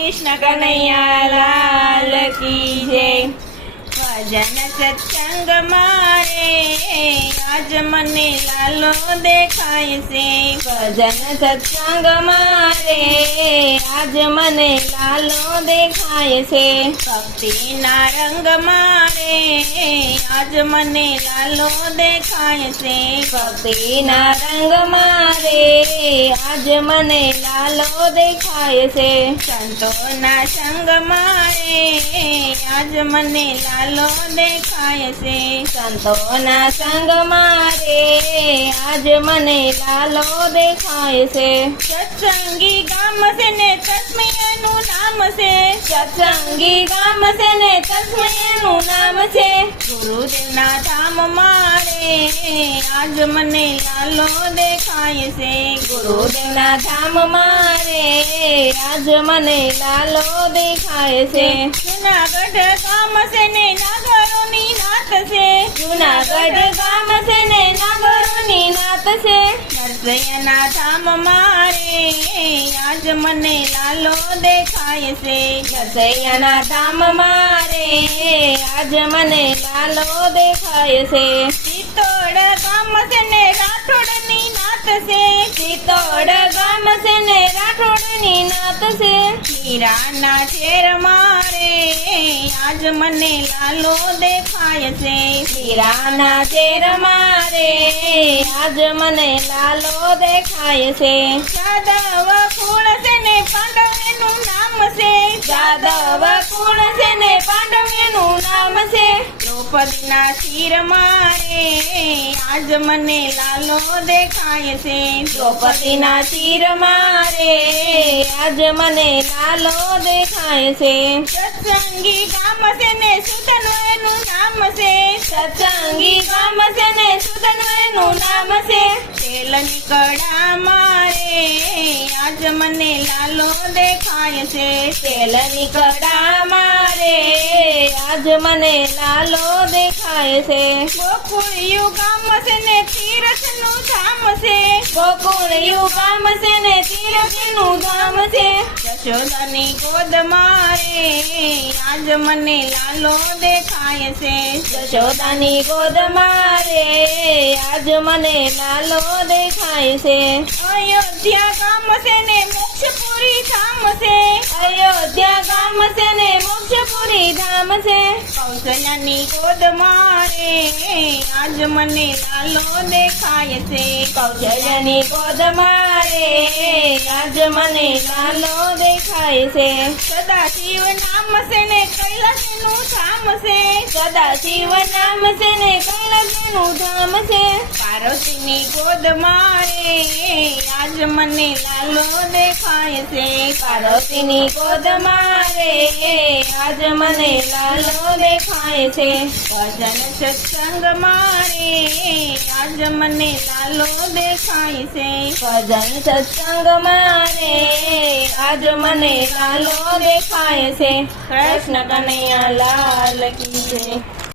कृष्ण कन्हैया लाल की जय। भजन सत्संग मारे आज मने लालो देखाय से। भजन सत्संग मारे आज मने लालो देखाय से। भक्ति ना रंग मारे आज मने लालो देखाय से। भक्ति ना रंग मारे आज मने लालो देखाय से। संतो ना संग मारे आज मने लालो देखाय से। संतो ना संग मारे आज मने लालो देखाय से। सत्संगी गाम से ने तस्मैनु नाम से। सत्संगी गाम से ने तस्मैनु नाम से। गुरुदेव ना धाम मारे आज मने लालो देखाय से। गुरुदेव ना धाम मारे आज मने लालो देखाय से। जूनागढ़ गाम से ने नागरोनी नाथ से। जूनागढ़ गाम से ने नागरोनी नाथ से। नरसैया धाम मारे आज मने लालो देखाय से। नरसैया धाम मारे आज मने लालो देखाय से। चित्तौड़ गाम से ने राठौड़नी नाथ से। चित्तौड़ गाम से ने राठौड़नी नाथ से। मीरा ना शेर मारे आज मने लालो देखाय से। मीरा ना शेर मारे आज मने लालो देखाय से। जादव कुळ से ने पांडवेनु नाम से। जादव कुळ से ने पांडवेनु नाम से। द्रौपदी ना सिर मारे आज मने लालो देखाय से। द्रौपदी ना सिर मारे आज मने लालो देखाय से। सत्संगी गाम से ने सुधनवेनु नाम से। सत्संगी गाम से ने सुधनवेनु नाम से। तेल निकड़ा मारे आज मने लालो देखाय से। तेल निकड़ा मारे आज मने लालो देखाय से। गोकुळ गाम से ने तीर्थनु धाम से। गोकुळ गाम से ने तीर्थनु धाम से। यशोदानी गोद मारे आज मने लालो देखाय से। यशोदानी गोद मारे आज मने लालो देखाय से। अयोध्या गाम से ने मोक्षपुरी धाम से। अयोध्या गाम से ने मोक्षपुरी धाम से। कौशल्यानी गोद मारे आज मने लालो देखाय से। कौशल्यानी गोद मारे आज मने लालो देखाय से। सदाशिव नाम से ने कैलासनु धाम से। सदाशिव नाम से ने कैलासनु धाम से। पार्वतीनी गोद मारे आज मने लालो देखाय से। पार्वतीनी गोद मारे आज मने लालो देखाय से। भजन सत्संग मारे आज मने लालो देखाय से। भजन सत्संग मारे आज मने लालो देखाय से। कृष्ण कन्हैया लाल की जय।